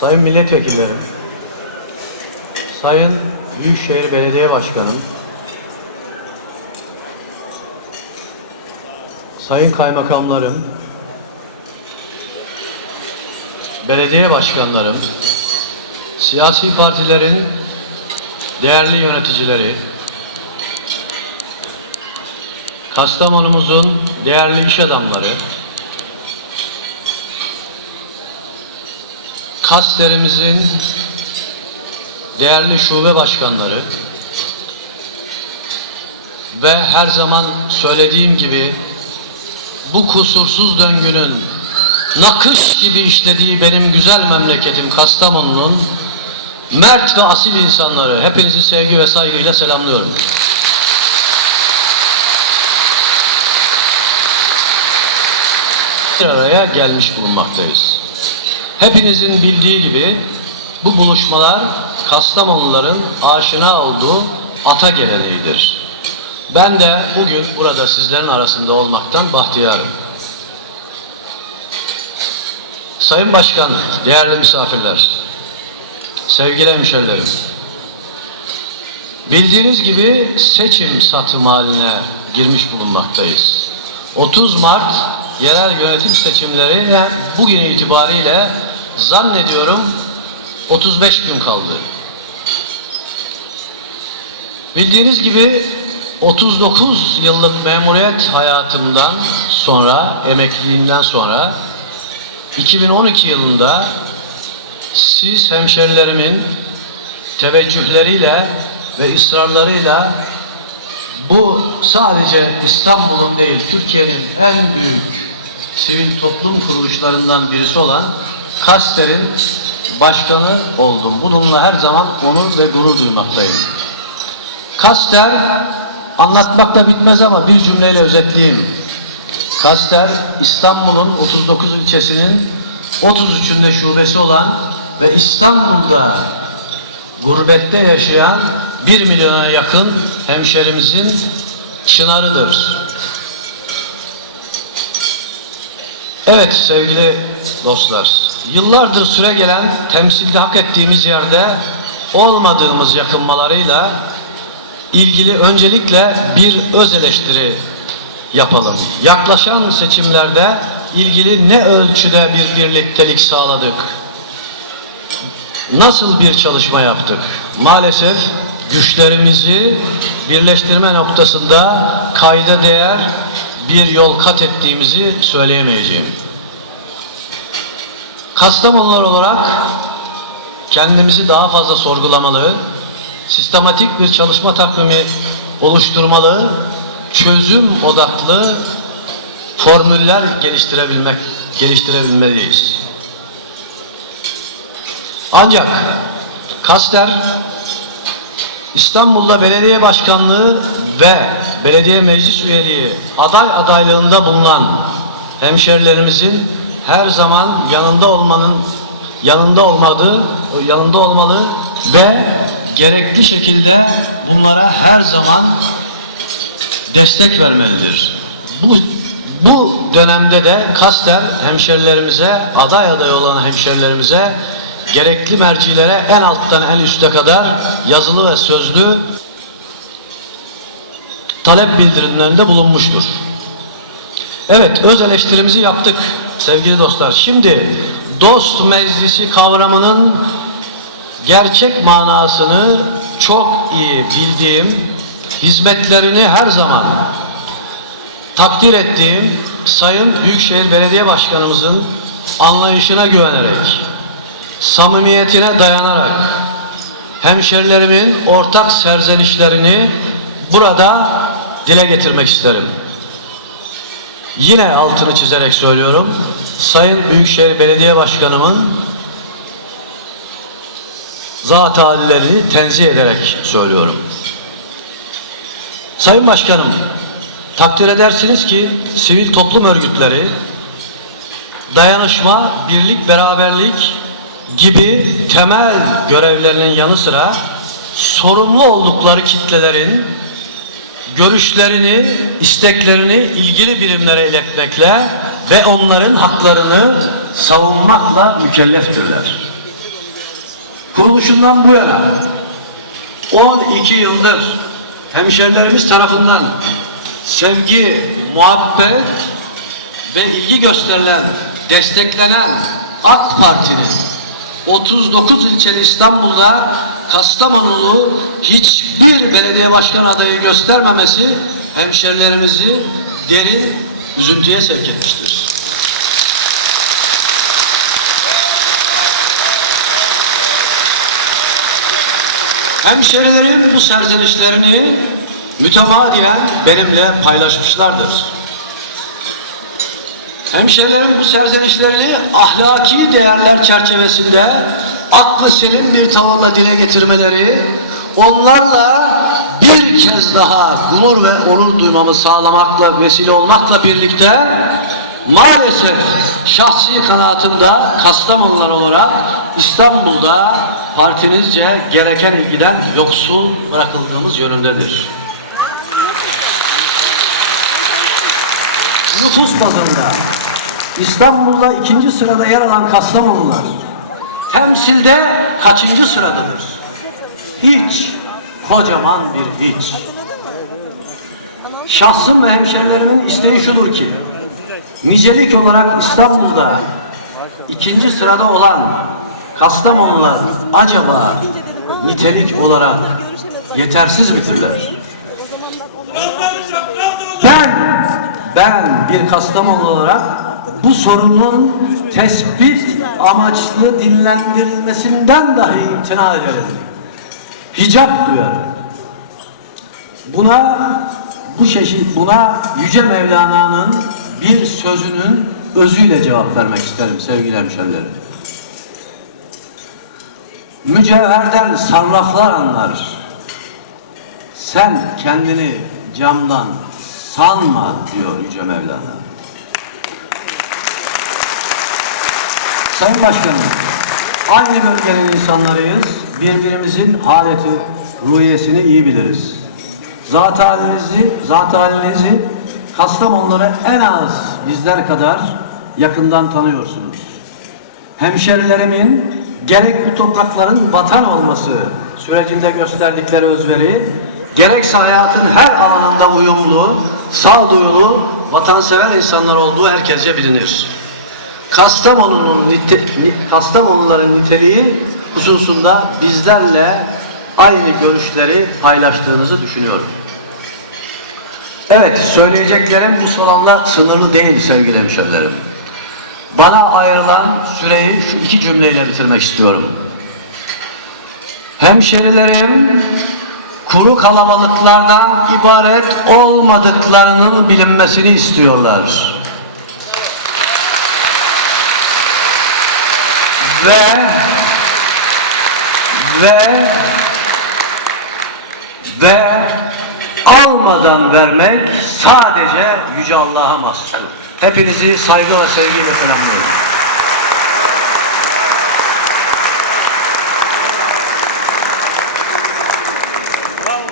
Sayın milletvekillerim, Sayın Büyükşehir Belediye Başkanım, Sayın kaymakamlarım, belediye başkanlarım, siyasi partilerin değerli yöneticileri, Kastamonumuzun değerli iş adamları, Kasterimizin değerli şube başkanları ve her zaman söylediğim gibi bu kusursuz döngünün nakış gibi işlediği benim güzel memleketim Kastamonu'nun mert ve asil insanları hepinizi sevgi ve saygıyla selamlıyorum. Bir araya gelmiş bulunmaktayız. Hepinizin bildiği gibi bu buluşmalar Kastamonuların aşina olduğu ata geleneğidir. Ben de bugün burada sizlerin arasında olmaktan bahtiyarım. Sayın Başkan, değerli misafirler, sevgili hemşerilerim. Bildiğiniz gibi seçim satım haline girmiş bulunmaktayız. 30 Mart yerel yönetim seçimleri bugün itibariyle zannediyorum 35 gün kaldı. Bildiğiniz gibi 39 yıllık memuriyet hayatımdan sonra, emekliliğimden sonra 2012 yılında siz hemşerilerimin teveccühleriyle ve ısrarlarıyla bu sadece İstanbul'un değil, Türkiye'nin en büyük sivil toplum kuruluşlarından birisi olan Kaster'in başkanı oldum. Bununla her zaman onur ve gurur duymaktayım. Kaster anlatmakla bitmez ama bir cümleyle özetleyeyim. Kaster İstanbul'un 39 ilçesinin 33'ünde şubesi olan ve İstanbul'da gurbette yaşayan 1 milyona yakın hemşerimizin çınarıdır. Evet sevgili dostlar, yıllardır süre gelen temsilde hak ettiğimiz yerde olmadığımız yakınmalarıyla ilgili öncelikle bir öz eleştiri yapalım. Yaklaşan seçimlerde ilgili ne ölçüde bir birliktelik sağladık? Nasıl bir çalışma yaptık? Maalesef güçlerimizi birleştirme noktasında kayda değer bir yol kat ettiğimizi söyleyemeyeceğim. Kastamonular olarak kendimizi daha fazla sorgulamalı, sistematik bir çalışma takvimi oluşturmalı, çözüm odaklı formüller geliştirebilmek geliştirebilmeliyiz. Ancak Kaster İstanbul'da belediye başkanlığı ve belediye meclis üyeliği aday adaylığında bulunan hemşerilerimizin her zaman yanında olmanın yanında olmadığı yanında olmalı ve gerekli şekilde bunlara her zaman destek vermelidir. Bu bu dönemde de kasten hemşerilerimize, aday aday olan hemşerilerimize gerekli mercilere en alttan en üste kadar yazılı ve sözlü talep bildirimlerinde bulunmuştur. Evet, öz eleştirimizi yaptık sevgili dostlar. Şimdi dost meclisi kavramının gerçek manasını çok iyi bildiğim, hizmetlerini her zaman takdir ettiğim Sayın Büyükşehir Belediye Başkanımızın anlayışına güvenerek, samimiyetine dayanarak hemşerilerimin ortak serzenişlerini burada dile getirmek isterim. Yine altını çizerek söylüyorum. Sayın Büyükşehir Belediye Başkanımın zat hallerini tenzih ederek söylüyorum. Sayın Başkanım, takdir edersiniz ki sivil toplum örgütleri dayanışma, birlik, beraberlik gibi temel görevlerinin yanı sıra sorumlu oldukları kitlelerin görüşlerini, isteklerini ilgili birimlere iletmekle ve onların haklarını savunmakla mükelleftirler. kuruluşundan bu yana 12 yıldır hemşerilerimiz tarafından sevgi, muhabbet ve ilgi gösterilen, desteklenen AK Parti'nin 39 ilçeli İstanbul'da Kastamonulu hiçbir belediye başkan adayı göstermemesi hemşerilerimizi derin üzüntüye sevk etmiştir. Hemşerilerim bu serzenişlerini mütemadiyen benimle paylaşmışlardır. Hemşerilerim bu serzenişlerini ahlaki değerler çerçevesinde aklı selim bir tavırla dile getirmeleri, onlarla bir kez daha gurur ve onur duymamı sağlamakla vesile olmakla birlikte maalesef şahsi kanaatimde Kastamonular olarak İstanbul'da partinizce gereken ilgiden yoksul bırakıldığımız yönündedir. Nüfus bazında İstanbul'da ikinci sırada yer alan Kastamonular temsilde kaçıncı sıradadır? Hiç. Kocaman bir hiç. Şahsım ve hemşerilerimin isteği şudur ki nicelik olarak İstanbul'da ikinci sırada olan Kastamonular acaba nitelik olarak yetersiz midirler? Ben, ben bir Kastamonu olarak bu sorunun tespit amaçlı dinlendirilmesinden dahi imtina ederim. Hicap duyarım. Buna bu çeşit buna Yüce Mevlana'nın bir sözünün özüyle cevap vermek isterim sevgili hemşerilerim. Mücevherden sarraflar anlar. Sen kendini camdan sanma diyor Yüce Mevlana. Sayın Başkanım, aynı bölgenin insanlarıyız. Birbirimizin haleti, ruhiyesini iyi biliriz. Zat halinizi, zat halinizi Kastamonuları en az bizler kadar yakından tanıyorsunuz. Hemşerilerimin gerek bu toprakların vatan olması sürecinde gösterdikleri özveri, gerekse hayatın her alanında uyumlu, sağduyulu, vatansever insanlar olduğu herkesce bilinir. Kastamonu'nun nite, ni- Kastamonuların niteliği hususunda bizlerle aynı görüşleri paylaştığınızı düşünüyorum. Evet, söyleyeceklerim bu soranla sınırlı değil sevgili hemşerilerim. Bana ayrılan süreyi şu iki cümleyle bitirmek istiyorum. Hemşerilerim kuru kalabalıklardan ibaret olmadıklarının bilinmesini istiyorlar. Ve ve ve almadan vermek sadece Yüce Allah'a mahsustur. Hepinizi saygı ve sevgiyle selamlıyorum.